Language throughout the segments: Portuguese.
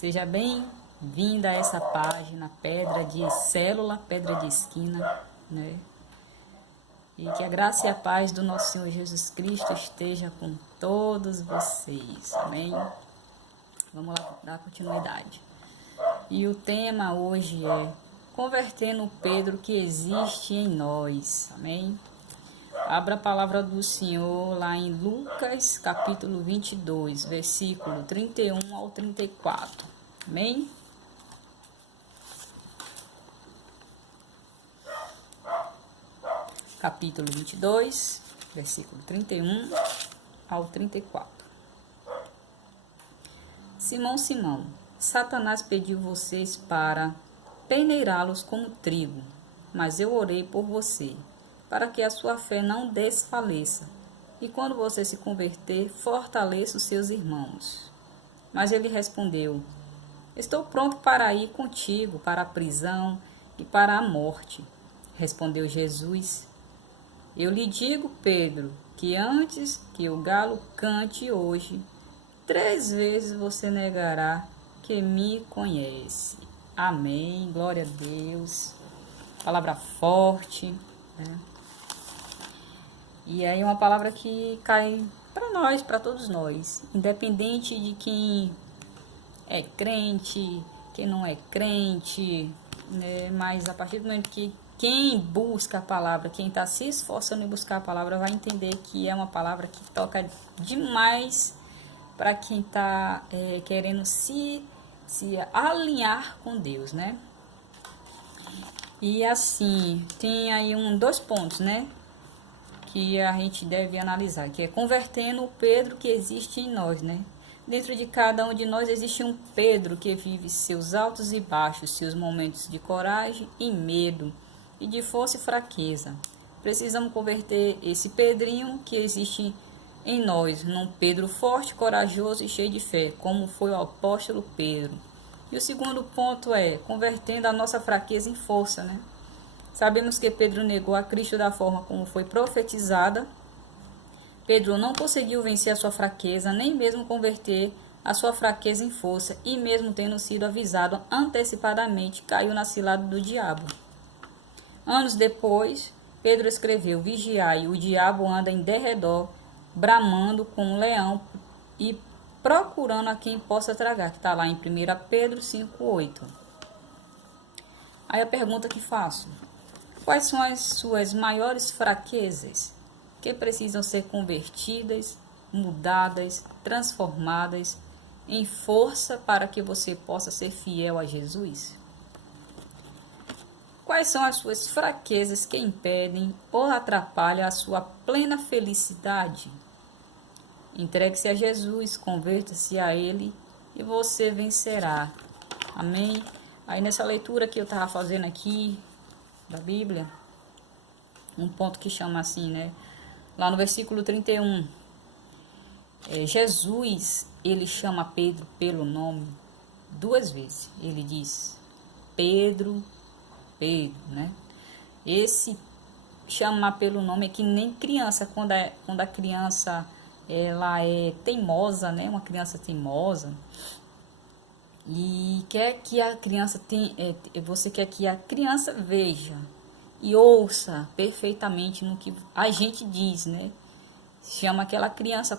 Seja bem-vinda a essa página, Pedra de Célula, Pedra de Esquina, né? E que a graça e a paz do nosso Senhor Jesus Cristo esteja com todos vocês, amém? Vamos lá dar continuidade. E o tema hoje é convertendo o Pedro que existe em nós, amém? Abra a palavra do Senhor lá em Lucas, capítulo 22, versículo 31 ao 34, amém? Capítulo 22, versículo 31 ao 34. Simão, Simão, Satanás pediu vocês para peneirá-los como trigo, mas eu orei por você, para que a sua fé não desfaleça, e quando você se converter, fortaleça os seus irmãos. Mas ele respondeu: estou pronto para ir contigo para a prisão e para a morte. Respondeu Jesus: eu lhe digo, Pedro, que antes que o galo cante hoje, 3 vezes você negará que me conhece. Amém. Glória a Deus. Palavra forte, né? E aí uma palavra que cai para nós, para todos nós, independente de quem é crente, quem não é crente, né? Mas a partir do momento que quem busca a palavra, quem está se esforçando em buscar a palavra, vai entender que é uma palavra que toca demais para quem está querendo se alinhar com Deus, né? E assim, tem aí dois pontos, né? Que a gente deve analisar, que é convertendo o Pedro que existe em nós, né? Dentro de cada um de nós existe um Pedro que vive seus altos e baixos, seus momentos de coragem e medo, e de força e fraqueza. Precisamos converter esse Pedrinho que existe em nós num Pedro forte, corajoso e cheio de fé, como foi o apóstolo Pedro. E o segundo ponto é convertendo a nossa fraqueza em força, né? Sabemos que Pedro negou a Cristo da forma como foi profetizada. Pedro não conseguiu vencer a sua fraqueza, nem mesmo converter a sua fraqueza em força, e mesmo tendo sido avisado antecipadamente, caiu na cilada do diabo. Anos depois, Pedro escreveu: vigiai, o diabo anda em derredor, bramando como um leão e procurando a quem possa tragar, que está lá em 1 Pedro 5,8. Aí a pergunta que faço: quais são as suas maiores fraquezas que precisam ser convertidas, mudadas, transformadas em força para que você possa ser fiel a Jesus? Quais são as suas fraquezas que impedem ou atrapalham a sua plena felicidade? Entregue-se a Jesus, converta-se a Ele e você vencerá. Amém? Aí nessa leitura que eu estava fazendo aqui da Bíblia, um ponto que chama assim, né? Lá no versículo 31, Jesus, ele chama Pedro pelo nome 2 vezes. Ele diz: Pedro, Pedro, né? Esse chamar pelo nome é que nem criança, quando a criança ela é teimosa, né? Uma criança teimosa e quer que a criança você quer que a criança veja e ouça perfeitamente no que a gente diz, né? Chama aquela criança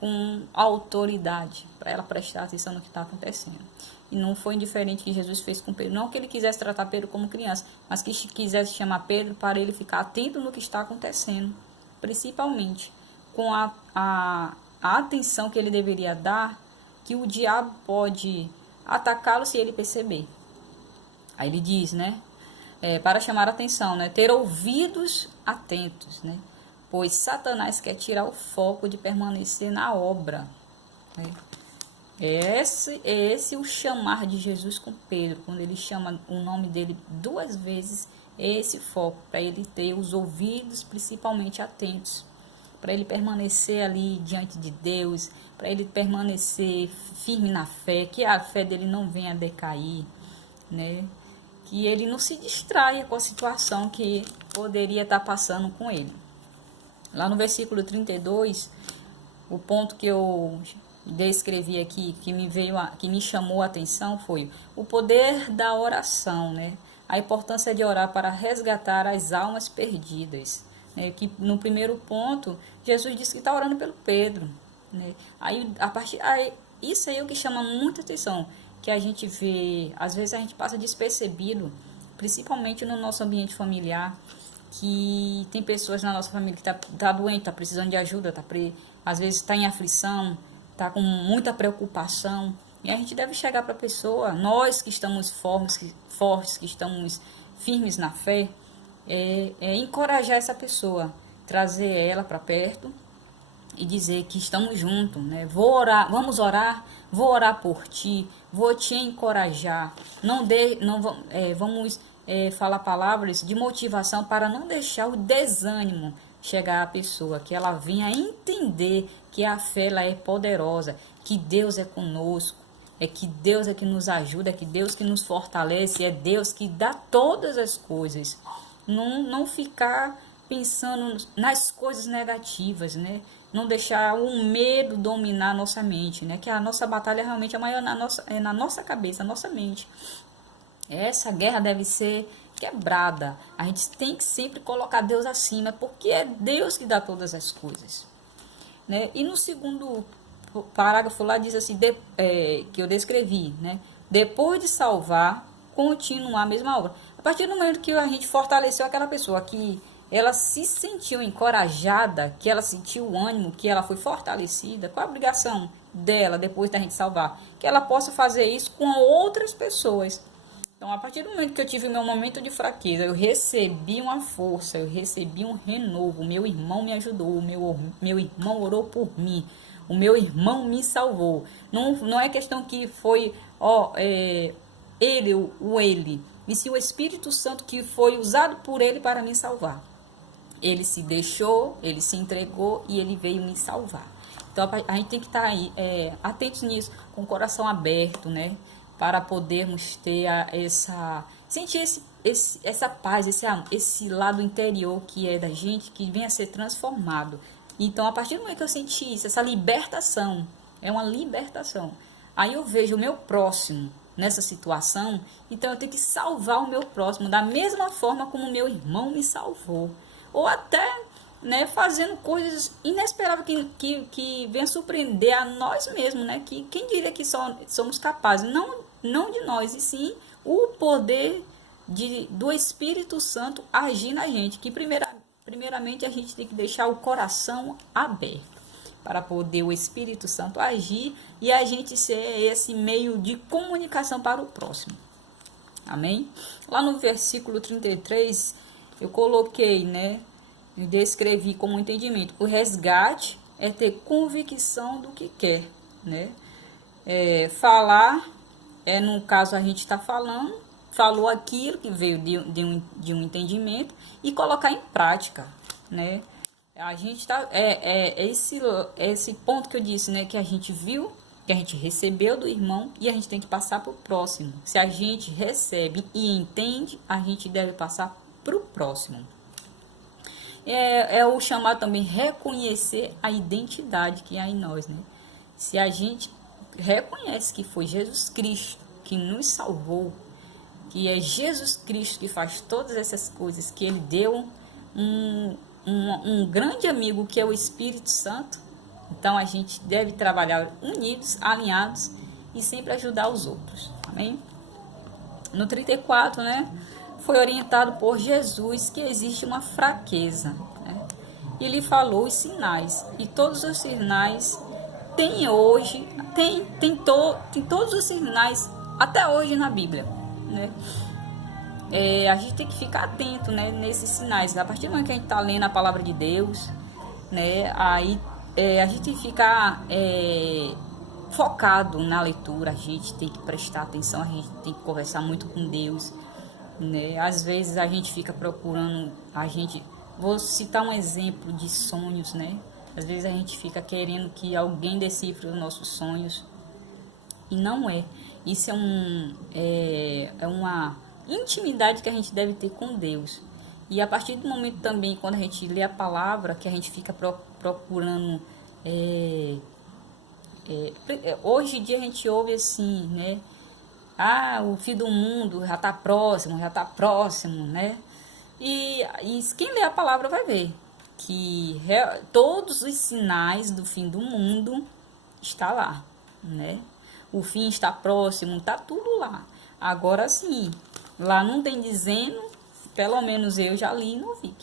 com autoridade para ela prestar atenção no que está acontecendo. E não foi indiferente que Jesus fez com Pedro. Não que ele quisesse tratar Pedro como criança, mas que quisesse chamar Pedro para ele ficar atento no que está acontecendo. Principalmente com a atenção que ele deveria dar, que o diabo pode atacá-lo se ele perceber. Aí ele diz, né? Para chamar a atenção, né? Ter ouvidos atentos, né? Pois Satanás quer tirar o foco de permanecer na obra, né? É esse o chamar de Jesus com Pedro, quando ele chama o nome dele 2 vezes, é esse foco, para ele ter os ouvidos principalmente atentos, para ele permanecer ali diante de Deus, para ele permanecer firme na fé, que a fé dele não venha a decair, né? Que ele não se distraia com a situação que poderia estar passando com ele. Lá no versículo 32, o ponto que eu descrevi aqui, que me chamou a atenção, foi o poder da oração, né? A importância de orar para resgatar as almas perdidas, né? Que no primeiro ponto, Jesus disse que está orando pelo Pedro, né? Isso aí é o que chama muita atenção, que a gente vê, às vezes a gente passa despercebido, principalmente no nosso ambiente familiar, que tem pessoas na nossa família que tá doente, tá precisando de ajuda, às vezes está em aflição, tá com muita preocupação, e a gente deve chegar para a pessoa, nós que estamos fortes, que estamos firmes na fé, encorajar essa pessoa, trazer ela para perto e dizer que estamos juntos, né? Vou orar por ti, vou te encorajar, vamos falar palavras de motivação para não deixar o desânimo chegar à pessoa, que ela venha entender que a fé ela é poderosa, que Deus é conosco, que Deus é que nos ajuda, é que Deus que nos fortalece, é Deus que dá todas as coisas. Não ficar pensando nas coisas negativas, né? Não deixar o medo dominar a nossa mente, né? Que a nossa batalha realmente é maior na nossa cabeça, na nossa mente. Essa guerra deve ser quebrada. A gente tem que sempre colocar Deus acima, porque é Deus que dá todas as coisas, né? E no segundo parágrafo lá diz assim, que eu descrevi, né? Depois de salvar, continuar a mesma obra. A partir do momento que a gente fortaleceu aquela pessoa, que ela se sentiu encorajada, que ela sentiu o ânimo, que ela foi fortalecida, qual a obrigação dela depois da gente salvar? Que ela possa fazer isso com outras pessoas. Então, a partir do momento que eu tive o meu momento de fraqueza, eu recebi uma força, eu recebi um renovo, o meu irmão me ajudou, meu irmão orou por mim, o meu irmão me salvou. Não é questão que foi ele, e sim o Espírito Santo que foi usado por ele para me salvar. Ele se deixou, ele se entregou e ele veio me salvar. Então, a gente tem que estar aí, atentos nisso, com o coração aberto, né? Para podermos ter sentir essa paz, esse lado interior que é da gente, que vem a ser transformado. Então, a partir do momento que eu senti isso, essa libertação, é uma libertação. Aí eu vejo o meu próximo nessa situação, então eu tenho que salvar o meu próximo da mesma forma como o meu irmão me salvou. Ou até, né, fazendo coisas inesperadas que venham surpreender a nós mesmos, né? Que quem diria que somos capazes, não de nós, e sim o poder do Espírito Santo agir na gente, que primeiramente a gente tem que deixar o coração aberto para poder o Espírito Santo agir e a gente ser esse meio de comunicação para o próximo. Amém? Lá no versículo 33, eu coloquei, né? Eu descrevi como entendimento. O resgate é ter convicção do que quer, né? Falar, no caso a gente está falou aquilo que veio de um entendimento e colocar em prática, né? A gente tá, esse ponto que eu disse, né? Que a gente viu, que a gente recebeu do irmão e a gente tem que passar para o próximo. Se a gente recebe e entende, a gente deve passar para o próximo. É o chamado também reconhecer a identidade que há em nós, né? Se a gente reconhece que foi Jesus Cristo que nos salvou, que é Jesus Cristo que faz todas essas coisas, que ele deu um grande amigo que é o Espírito Santo, então a gente deve trabalhar unidos, alinhados e sempre ajudar os outros. Amém? No 34, né? Foi orientado por Jesus que existe uma fraqueza, né? Ele falou os sinais, e todos os sinais tem todos os sinais até hoje na Bíblia, né? A gente tem que ficar atento, né, nesses sinais. A partir do momento que a gente está lendo a palavra de Deus, né, aí a gente tem que ficar focado na leitura, a gente tem que prestar atenção, a gente tem que conversar muito com Deus, né? Às vezes a gente fica procurando, vou citar um exemplo de sonhos, né? Às vezes a gente fica querendo que alguém decifre os nossos sonhos e não é. Isso é uma intimidade que a gente deve ter com Deus. E a partir do momento também, quando a gente lê a palavra, que a gente fica procurando Hoje em dia a gente ouve assim, né? Ah, o fim do mundo já tá próximo, né? E quem lê a palavra vai ver que todos os sinais do fim do mundo está lá, né? O fim está próximo, tá tudo lá. Agora sim, lá não tem dizendo, pelo menos eu já li e não vi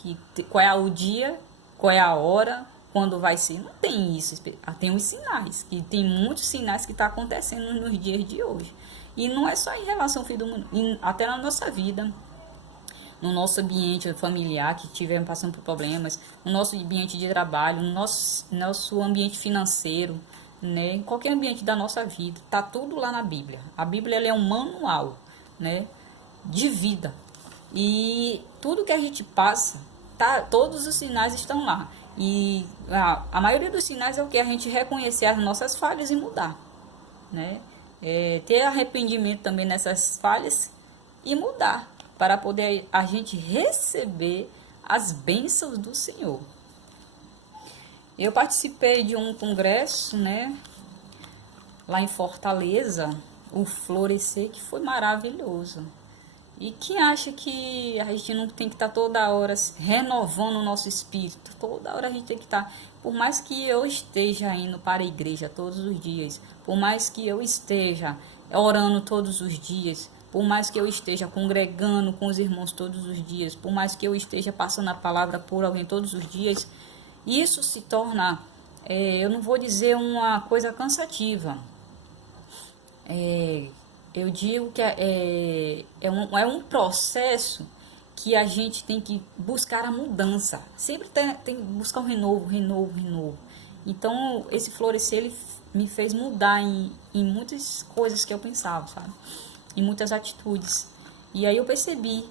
qual é o dia, qual é a hora, quando vai ser. Não tem isso. Tem os sinais, que tem muitos sinais que está acontecendo nos dias de hoje. E não é só em relação ao fim do mundo, até na nossa vida, no nosso ambiente familiar que estivermos passando por problemas, no nosso ambiente de trabalho, no nosso ambiente financeiro, né? Em qualquer ambiente da nossa vida, tá tudo lá na Bíblia. A Bíblia ela é um manual, né, de vida. E tudo que a gente passa, todos os sinais estão lá. E a maioria dos sinais é o que? A gente reconhecer as nossas falhas e mudar, né? Ter arrependimento também nessas falhas e mudar, para poder a gente receber as bênçãos do Senhor. Eu participei de um congresso, né, lá em Fortaleza, o Florescer, que foi maravilhoso. E quem acha que a gente não tem que estar toda hora renovando o nosso espírito? Toda hora a gente tem que estar. Por mais que eu esteja indo para a igreja todos os dias, por mais que eu esteja orando todos os dias, por mais que eu esteja congregando com os irmãos todos os dias, por mais que eu esteja passando a palavra por alguém todos os dias, isso se torna, eu não vou dizer uma coisa cansativa. Eu digo que é um processo que a gente tem que buscar a mudança. Sempre tem que buscar o renovo. Então, esse florescer, ele me fez mudar em muitas coisas que eu pensava, sabe? Em muitas atitudes. E aí eu percebi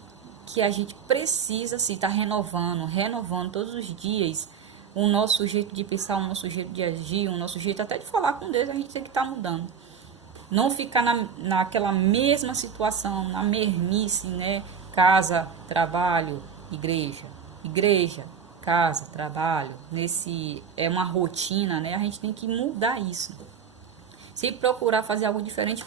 que a gente precisa se estar renovando todos os dias o nosso jeito de pensar, o nosso jeito de agir, o nosso jeito até de falar com Deus, a gente tem que estar mudando. Não ficar naquela mesma situação, na mesmice, né? Casa, trabalho, igreja. Igreja, casa, trabalho. É uma rotina, né? A gente tem que mudar isso. Se procurar fazer algo diferente,